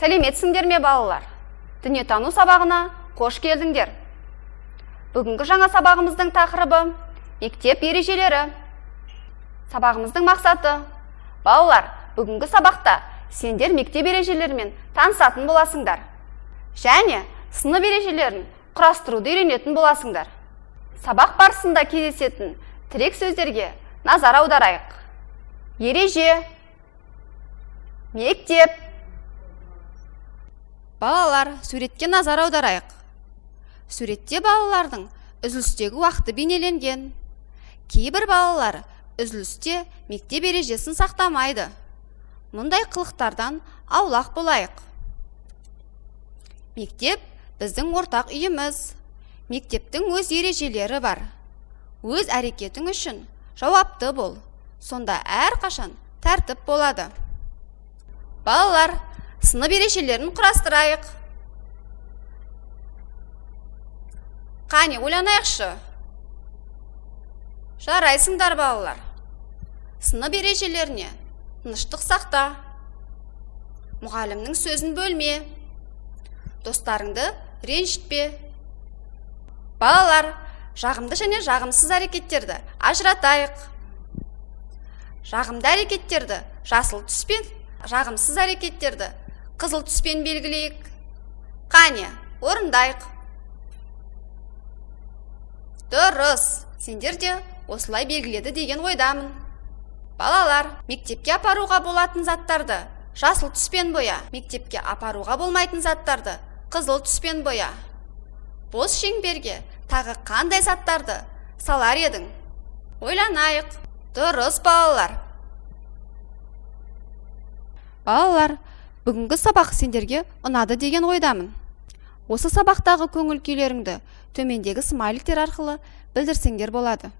Сәлеметсіңдер ме балалар? Дүниетану сабағына қош келдіңдер. Бүгінгі жаңа сабағымыздың тақырыбы мектеп ережелері. Сабағымыздың мақсаты: балалар, бүгінгі сабақта сендер мектеп ережелерімен танысатын боласыңдар. Және сынып ережелерін құрастыруды үйренетін боласыңдар. Сабақ барысында кездесетін тірек сөздерге назар аударайық. Ереже, мектеп. Балалар, суретке назар аударайық. Суретте балалардың үзілістегі уақыты бейнеленген. Кейбір балалар үзілісте мектеп ережесін сақтамайды. Мұндай қылықтардан аулақ болайық. Мектеп біздің ортақ үйіміз. Мектептің өз ережелері бар. Өз әрекетің үшін жауапты бол. Сонда әрқашан тәртіп болады. Балалар, сынып ережелерін құрастырайық. Қане, ойланайықшы. Жарайсыңдар балалар. Сынып ережелеріне тыныштық сақта. Мұғалімнің сөзін бөлме. Достарыңды ренжітпе. Балалар, жағымды және жағымсыз әрекеттерді ажыратайық. Жағымды әрекеттерді жасыл түспен, жағымсыз әрекеттерді қызыл түспен белгілейік. Қане, орындайық. Дұрыс, сендер де осылай белгіледі деген ойдамын. Балалар, мектепке апаруға болатын заттарды жасыл түспен боя, мектепке апаруға болмайтын заттарды қызыл түспен боя. Бос шеңберге тағы қандай заттарды салар едің? Ойланайық. Дұрыс, балалар. Балалар, бүгінгі сабақ сендерге ұнады деген ойдамын. Осы сабақтағы көңіл күйлеріңді төмендегі смайликтер арқылы білдірсеңдер болады.